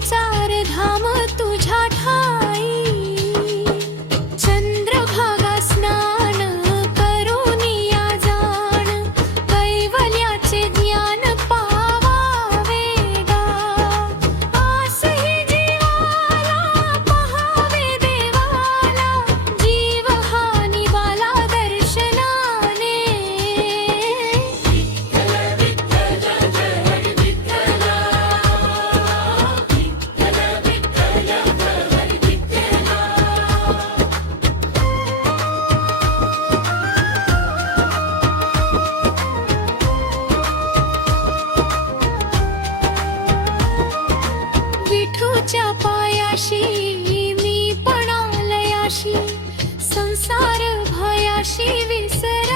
चार धाम तुझ्या ठाई, चंद्रभागा स्नान करून या जाण, कैवल्याचे ज्ञान पावावे गा, आस ही जीवाला पहावे देवाला, जीव हा निवाला दर्शनाने। विठूच्या पायाशी मी पणालयाशी, संसार भयाशी विसर